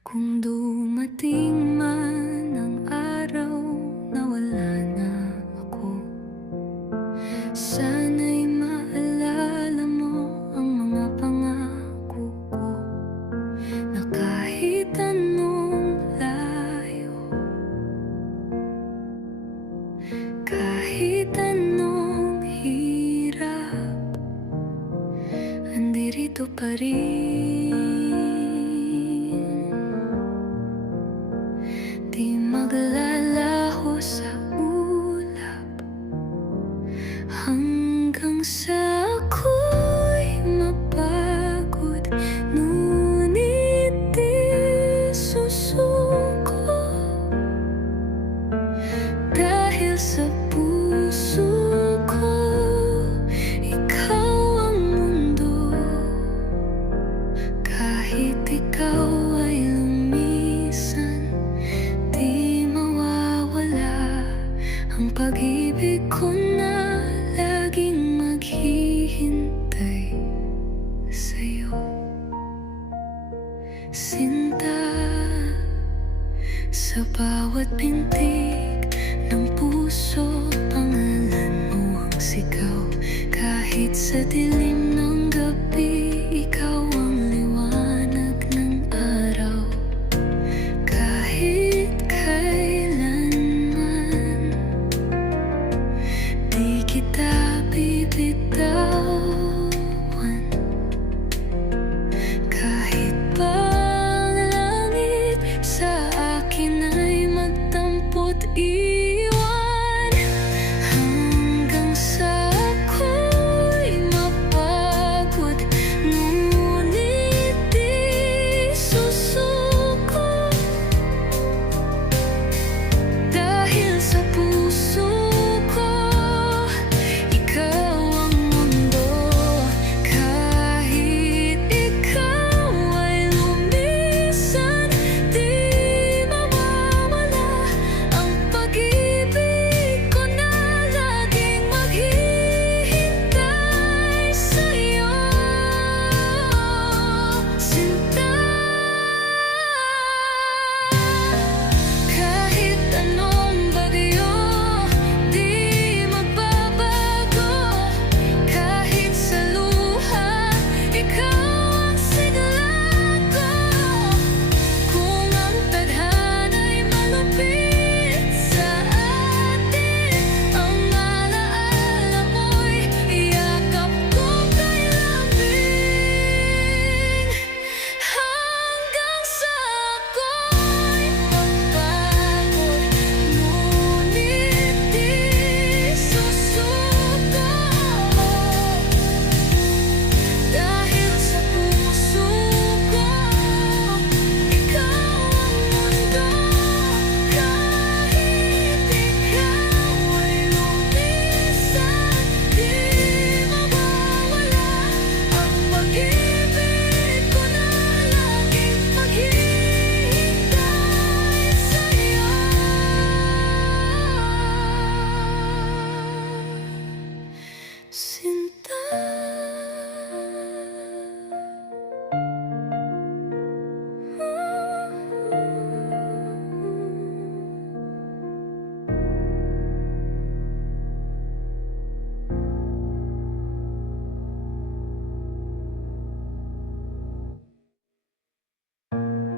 Kung dumating man ang araw na wala na ako, sana'y maalala mo ang mga pangako ko, na kahit anong layo, kahit anong hirap, andirito pa rin. Di maglalaho sa ulap hanggang sa ako'y mapagod, ngunit di susuko, dahil sa puso ko ikaw ang mundo. Kahit ikaw ay lumisan, di mawawala ang pag-ibig ko na laging maghihintay sa'yo. Sinta, sa bawat pintig ng puso, pangalan mo ang sigaw. Kahit sa dilim